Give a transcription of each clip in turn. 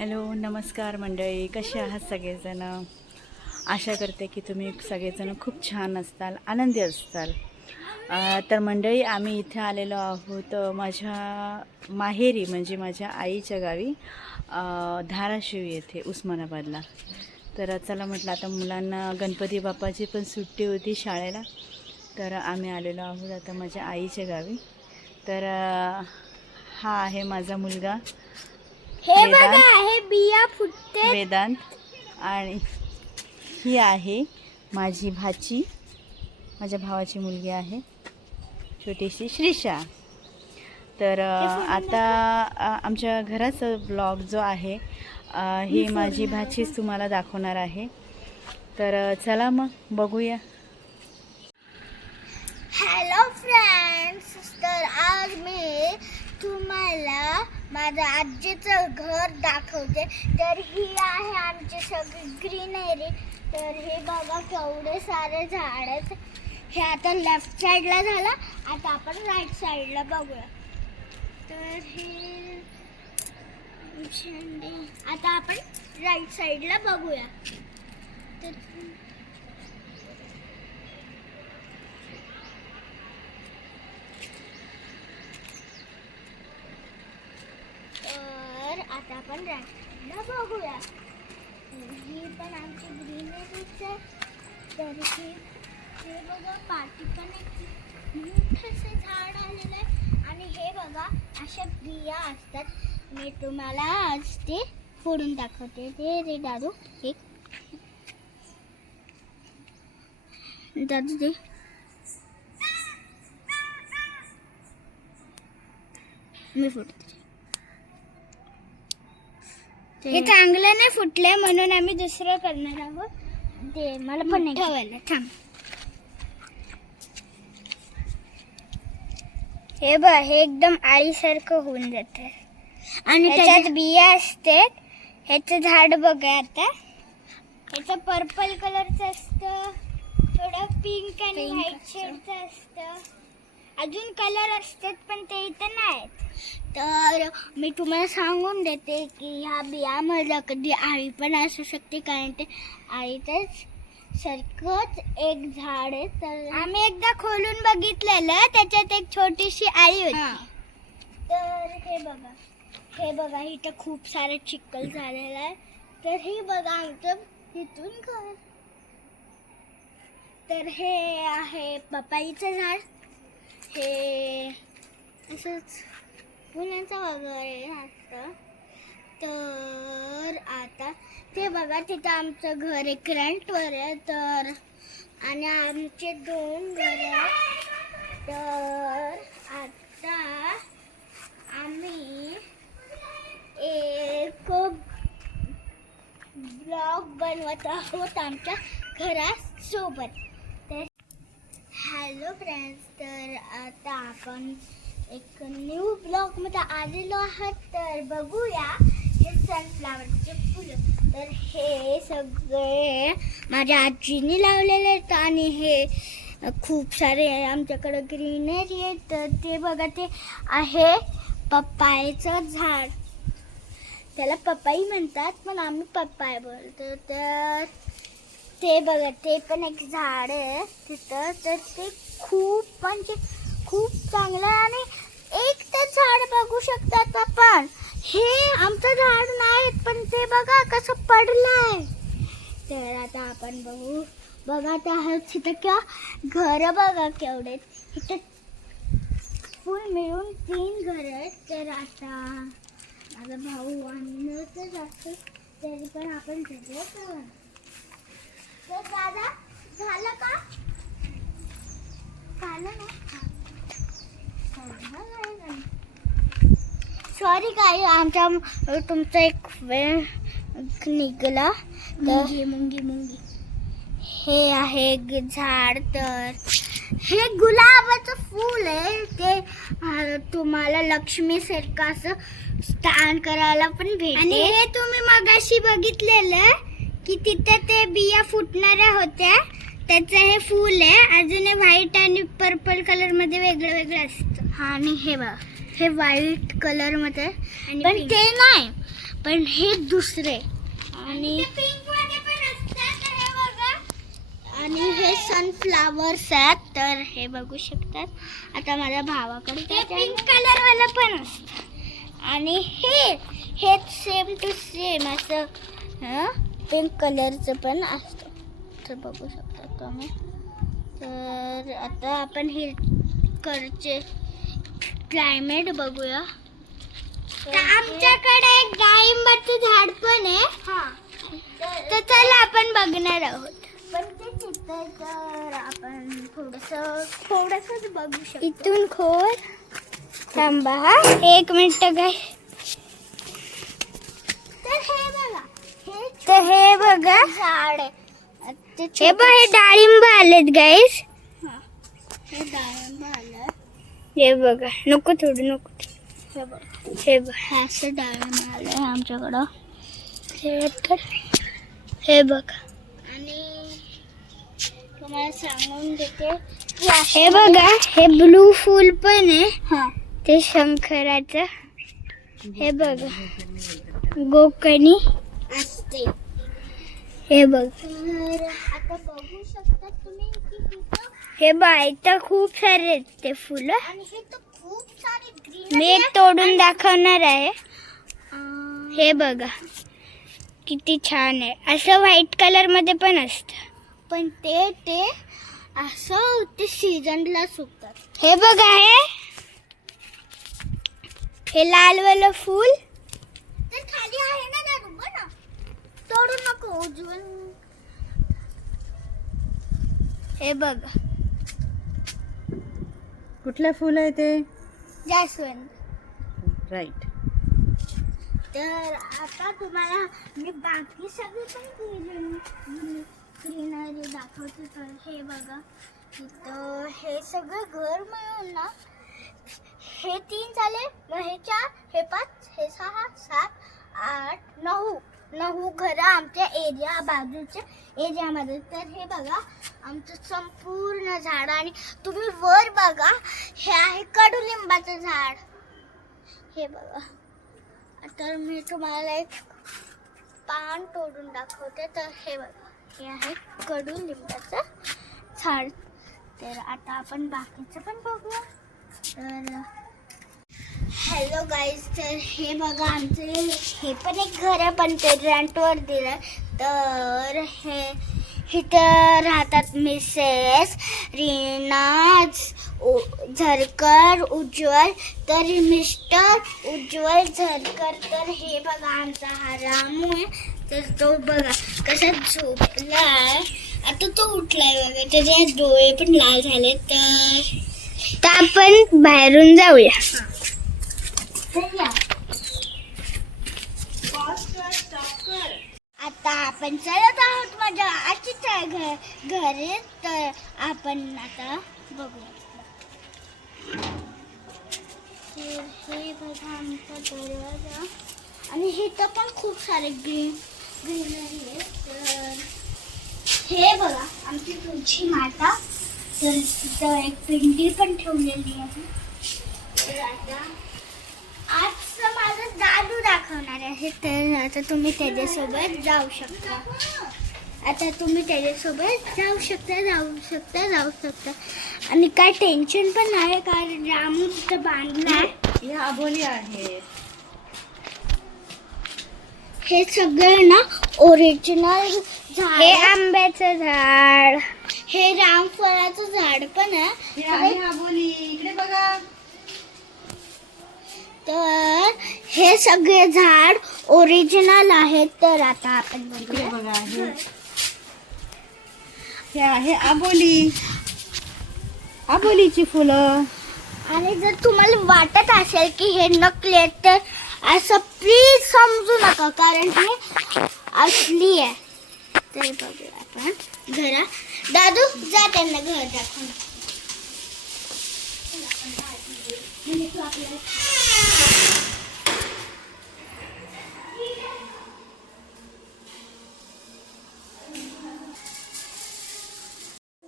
Hello नमस्कार मंडळी. कसे आहात सगळेजणं? आशा करते की तुम्ही सगळेजण खूप छान असताल आनंदी असताल. तर मंडळी आम्ही इथे आलेलो आहोत माझ्या माहेरी म्हणजे माझ्या आईच्या गावी धाराशिव येथे उस्मानाबादला. तर चला म्हटलं आता मुलांना गणपती बाप्पाची पण सुट्टी होती शाळेला. तर आम्ही आलेलो आहोत आता माझ्या आईच्या गावी. तर हा आहे माझा मुलगा. हे. बघा हे बिया फुटते वेदांत. आणि ही आहे माझी भाची. माझ्या भावाची मुलगी आहे. छोटीशी श्रीषा तर आता आमच्या घराचा ब्लॉग जो आहे ही माझी भाचीच तुम्हाला दाखवणार आहे. तर चला मग बघूया. हॅलो फ्रेंड्स तर आज मी तुम्हाला माझ्या आजीचं घर दाखवते. तर ही आहे आमची सगळी ग्रीनरी. तर हे बघा केवढे सारे झाड आहेत. हे आता लेफ्ट साईडला झालं. आता आपण राईट साईडला बघूया. तर हे झेंडे आता आपण राईट साईडला बघूया. तर तर आता म्हणजे आपण राष्ट्रीय बघूया. ही पण आमची ग्रीनरीच आहे तर ही हे बघा पाठी पण एक मोठंसं झाड आलेलं आहे. आणि हे बघा अशा बिया असतात. मी तुम्हाला आज ते फोडून दाखवते. ते रे दादू एक. दादू दे. मी फोडते. हे चांगलं नाही फुटले म्हणून आम्ही दुसरं करणार आहोत. ते मला पण नाही ठेवायला थांब. हे बघ हे एकदम आळीसारखं होऊन जात आणि त्याच्यात बिया असते. ह्याचं झाड बघा आता. ह्याचं पर्पल कलरचं असतं. थोडं पिंक आणि व्हाईट शेडचं असतं. अजून कलर असतात पण ते इथं नाहीत. तर मी तुम्हाला सांगून देते की ह्या बियामध्ये कधी आळी पण असू शकते कारण ते आळीतच सारखंच एक झाड आहे तर आम्ही एकदा खोलून बघितलेलं त्याच्यात एक छोटीशी आळी होती. तर हे बघा हे बघा इथं खूप सारं चिखल झालेलं आहे. तर हे बघा आमचं इथून घर. तर हे आहे पपाईचं झाड. हे असंच मुलांचा वगैरे असतं. तर आता ते बघा तिथं आमचं घर आहे करंटवर आहे. तर आणि आमचे दोन घर आहेत. तर आता आम्ही एक ब्लॉग बनवत आहोत आमच्या घरासोबत. हॅलो फ्रेंड्स तर आता आपण एक न्यू ब्लॉगमध्ये आलेलो आहात. तर बघूया हे सनफ्लावरचे फुलं. तर हे सगळे माझ्या आजीने लावलेले आहेत आणि हे खूप सारे आमच्याकडं ग्रीनरी आहे तर ते बघा ते आहे पप्पायचं झाड. त्याला पप्पाई म्हणतात पण आम्ही पप्पाय बोलतो. तर ते बघा ते पण एक झाड आहे तिथं. तर ते खूप म्हणजे खूप चांगलं आहे आणि एक ते झाड बघू शकतात आपण. हे आमचं झाड नाही पण ते बघा कसं पडलंय. तर आता आपण बघू. बघा त्या तिथं किंवा घर बघा केवढे इथं फुल मिळून तीन घर आहेत. तर आता माझा भाऊ आणतच असतो तरी पण आपण सगळं तर दादा झालं का? झालं ना? सॉरी काय आमच्या तुमचा एक वेळ निघाला. मुंगी मुंगी मुंगी. हे आहे झाड तर हे गुलाबाचं फूल आहे. ते तुम्हाला लक्ष्मी सारखं असं स्टँड करायला पण भेटेल. आणि हे तुम्ही मगाशी बघितलेलं की तिथे ते बिया फुटणाऱ्या होत्या. त्याचं हे फूल आहे. अजून हे व्हाईट आणि पर्पल कलरमध्ये वेगळं वेगळं असतं. हा आणि हे बघा. हे व्हाईट कलरमध्ये. पण ते नाही. पण हे दुसरे. आणि आणि हे सनफ्लावर्स आहेत. तर हे बघू शकतात. आता माझ्या भावाकडे पिंक कलर वाला पण असतं आणि हे हे सेम टू सेम असं पिंक कलरचं पण असतं. तर बघू शकता तुम्ही. तर आता आपण हे करचे क्लायमेट बघूया. आमच्याकडे एक डाळिंबाचं झाड पण आहे. तर चला आपण बघणार आहोत. पण ते तिथं तर आपण थोडस थोडसच बघू शकतो. इथून खोर थांबा हा. एक मिनिट काय तर हे बघा हे तर हे बघा. झाड. आहे हे बघ हे डाळिंब आलेत गाईस हे. डाळिंब आलं हे बघा नको थोडं नको हे बघ. हे बघ. हे असं डाळिंब आलंय आमच्याकडं. हे तर हे बघ. आणि तुम्हाला सांगून देते हे बघा हे ब्लू फूल पण आहे. ते शंकराचं. हे बघा. गोकणी. असते हे बघ. आता बघू शकता तुम्ही की हे बायता खूप सारे आहेत ते फुलं. आणि हे तर खूप सारे ग्रीन मी एक तोडून दाखवणार आहे. हे बघा. किती छान आहे. असं व्हाईट कलरमध्ये पण असतं. पण ते ते असं ते सीझनला सुकतात. हे बघा हे. हे लालवालं फूल. ते खाली आहे ना बघ उज्ज्वल हे बघा. कुठलं फुल आहे ते? जास्वंद. राईट तर आता तुम्हाला मी बाकी सगळे पण ग्रीनरी दाखवते. तर हे बघा. तिथं हे सगळं घर मिळून ना हे तीन झाले. मग हे चार हे पाच हे सहा सात आठ नऊ. नऊ घरं हो, आमच्या एरिया बाजूच्या एरियामध्ये. तर हे बघा आमचं संपूर्ण झाड आणि तुम्ही वर बघा हे आहे कडुलिंबाचं झाड. हे बघा. तर मी तुम्हाला एक पान तोडून दाखवते. तर हे बघा हे आहे कडुलिंबाचं झाड. तर आता आपण बाकीचं पण बघूया. तर हॅलो गाईज तर हे बघा आमचे हे पण एक घर आहे पण ते रेंटवर दिलं. तर हे इथं राहतात मिसेस रीनाज उ- झरकर उज्ज्वल. तर मिस्टर उज्ज्वल झरकर तर हे बघा आमचा हा रामू आहे. तर तो बघा कसा झोपलाय. आता तो उठलाय बघा त्याचे डोळे पण लाल झाले तर तर आपण बाहेरून जाऊया. आता आपण चलत आहोत माझ्या आजीच्या घर घरी. तर आपण आता बघू तर हे बघा आमचा दरवाजा. आणि इथं पण खूप सारे ग्रीन ग्रीनरी आहे. तर हे बघा आमची तुळशी माता. तर तिथं एक पिंडी पण ठेवलेली आहे. तर आता दाखवणार आहे तर आता तुम्ही त्याच्यासोबत जाऊ शकता. आता तुम्ही त्याच्यासोबत जाऊ शकता जाऊ शकता जाऊ शकता. आणि काय टेन्शन पण नाही कारण रामू तिथं बांधलाय हे आबोली आहे. हे सगळं ना ओरिजिनल झाड हे आंब्याचं झाड. हे रामफळाचं झाड पण आहे. हे आहे आबोली इकडे बघा. तर हे सगळे झाड ओरिजिनल आहेत तर आता आपण बघूया. बघा हे. हे आहे आबोली. आबोलीची फुलं. आणि जर तुम्हाला वाटत असेल की हे नकली आहेत तर असं प्लीज़ समजू नका कारण हे असली आहे. तर बघूया आपण. घरा दादू जा त्यांना घर दाखवून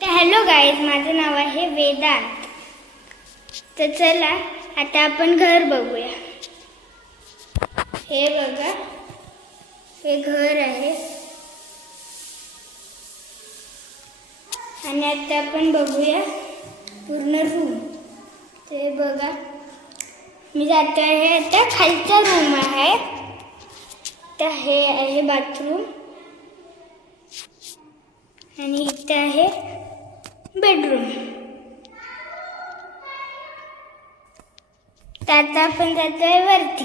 हॅलो गाईज माझं नाव आहे वेदांत. तर चला आता आपण घर बघूया. हे बघा हे घर आहे. आणि आता आपण बघूया पूर्ण रूम ते बघा. मी जातो आहे आता खालचा रूम आहे. तर हे आहे बाथरूम आणि इथे आहे बेडरूम तर आता आपण जातो आहे वरती.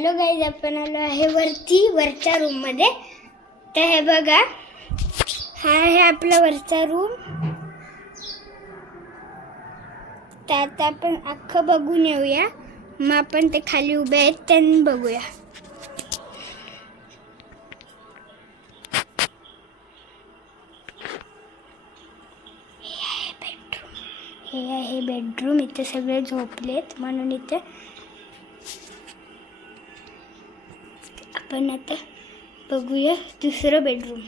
हॅलो गाईज आपण आलो आहे वरती वरच्या रूममध्ये तर हे बघा हा आहे आपला वरचा रूम तर आता आपण अख्खं बघून येऊया. मग आपण ते खाली उभे आहेत त्यांनी बघूया. हे आहे बेडरूम हे आहे बेडरूम इथे सगळे झोपलेत म्हणून इथे आपण आता बघूया दुसरं बेडरूम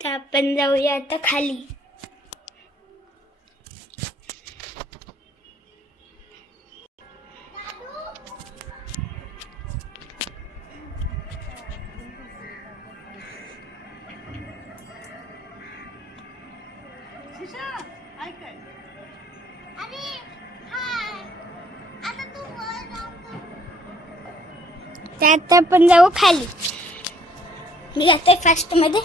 तर आपण जाऊया आता खाली. आता आपण जाऊ खाली. मी जाते फास्टमध्ये.